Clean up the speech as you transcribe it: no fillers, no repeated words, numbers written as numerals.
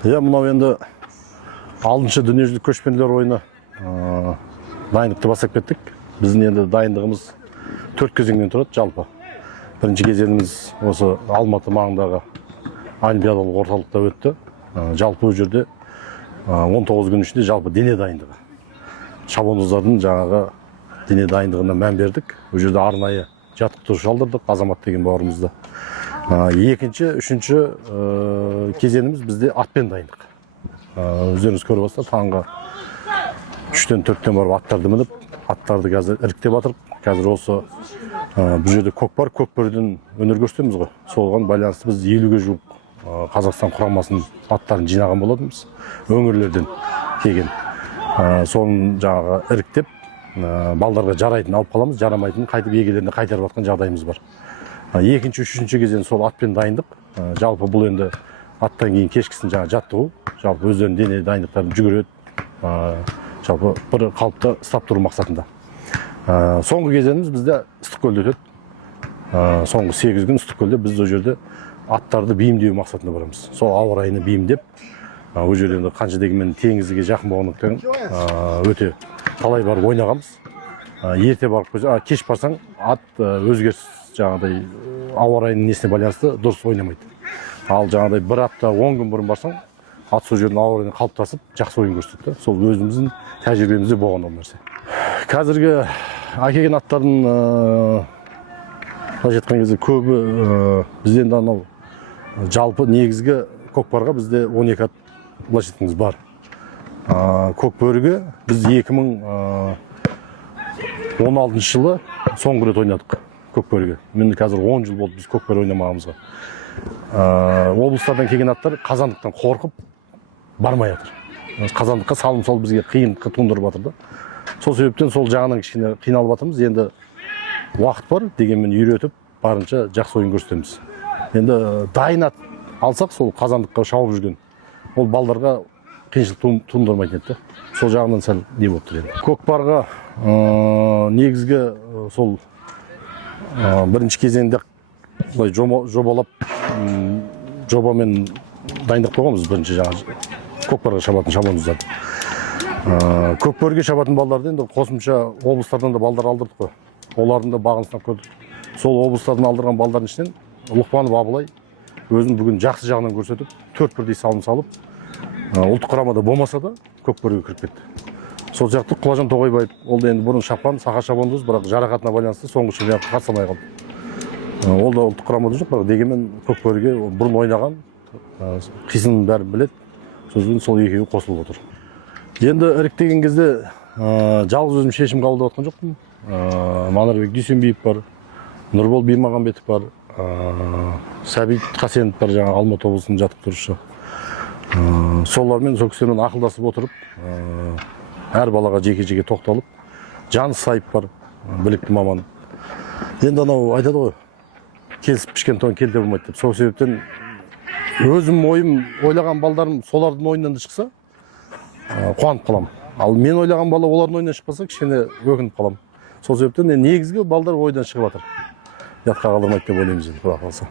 Мынау енді 6-шы дүниежүзілік көшпенділер ойыны дайындықты бастап кеттік. Біздің енді дайындығымыз 4 кезеңнен тұрады жалпы. Бірінші кезеңіміз осы Алматы маңындағы олимпиадалық орталықта өтті. Жалпы бұл жерде 19 күн ішінде жалпы дене дайындығы. Шабандоздардың жаңағы дене дайындығына мән бердік. Бұл жерде арнайы жаттықтырушы алдырдық, Азамат деген бауырымызды. Екінші, үшінші кезеңіміз бізде атпен дайындық. Өздеріңіз көріп отырсыздар, таңғы 3-тен 4-тен барып аттарды мініп, аттарды қазір іріктеп жатырық. Қазір осы бұл жерде көкпар, көкпардан өнер көрсетеміз ғой. Соған байланысты біз 50-ге жуық Қазақстан құрамасының аттарын жинаған болатынбыз. Өңірлерден келген. Соны жаңағы іріктеп, балдарға жарайтын алып қаламыз, жарамайтын қайтып егелеріне қайтарып жатқан жағдайымыз бар. Екінші, үшінші кезең сол атпен дайындық. Жалпы бұл енді аттан кейін кешкісін жаңа жаттығу. Жалпы өздерінің дене дайындықтарын жүгіреді. Жалпы бір қалыпта ұстап тұру мақсатында. Соңғы кезеңіміз бізде Ыстықкөлде өтеді. Соңғы 8 күн Ыстықкөлде біз ол жерде аттарды бейімдеу мақсатында барамыз. Сол ауа райына бейімдеп, ол жерде қанша дегенмен теңізге жақын болғандықтан өте талай барып ойнағанбыз. Ерте барып кеш барсаң ат өзгеріс жаңағыдай ауа райының несіне байланысты дұрыс ойнамайды. Ал жаңағыдай бір апта 10 күн бұрын барсаң ат сол жердің ауа райына қалыптасып жақсы ойын көрсетеді. Сол өзіміздің тәжірибемізде болған ол нәрсе. Қазіргі әкелген аттардың былайша айтқан кезде көбі бізден анау жалпы негізгі көкпарға бізде 12 ат былайша айтқанымыз бар. Көкбөріге біз 2016 жылы соңғы рет ойнадық көкбөріге. Мен қазір 10 жыл болды біз көкбөрі ойнамағымызға. Облыстардан келген аттар қазандықтан қорқып бармай жатыр. Қазандыққа салым сол бізге қиындыққа туындырып жатыр да. Сол себептен сол жағынан кішкене қиналып жатырмыз. Енді уақыт бар, дегенмен үйретіп барынша жақсы ойын көрсетеміз. Енді дайын ат алсақ, сол қазандыққа шауып жүрген ол балдарға қиыншылық туындырмайтын еді. Сол жағынан сәл не болып тұр енді. Көкпарға негізгі сол бірінші кезеңде жобалап жобамен дайындық болғанбыз. Бірінші жаңа көкпарға шабатын шабандоздарды. Көкбөріге шабатын балдарды енді қосымша облыстардан да балдар алдырдық қой. Олардың да бағын сынап көрдік. Сол облыстардан алдырған балдардың ішінен Лұқпанов Абылай өзін бүгін жақсы жағынан көрсетіп, 4 бірдей салым салып, ұлттық құрамада болмаса да көкбөріге кіріп кетті. Сол жақты Құлажан Тоғайбаев, ол да енді бұрын шапқан, сақа шабандоз, бірақ жарақатына байланысты соңғы чемпионатқа қатыса алмай қалды. Ол да ұлттық құрамада жоқ, бірақ дегенмен көкбөріге бұрын ойнаған, қисынын бәрін біледі. Сөзбен сол екеуі қосылып отыр. Енді іріктеген кезде жалғыз өзім шешім қабылдап жатқан жоқпын. Манарбек Дүйсенбиев бар, Нұрбол Бимағанбетов бар, Сәбит Қасенов бар, жаңа Алматы облысының жаттықтырушысы. Солармен сол кісілермен ақылдасып отырып, әр балаға жеке-жеке тоқталып, Жаныс Сайып бар, білікті маман. Енді анау айтады ғой, келісіп пішкен тон келте болмайды деп. Сол себептен өзім ойым ойлаған балдарым солардың ойынан да шықса, қуанып қалам. Ал мен ойлаған бала олардың ойынан шықпаса, кішкене өкініп қалам. Сол себептен негізгі балдар ойдан шығып жатыр. Жатқа қалдырмайды деп ойлаймыз енді, құдай қаласа.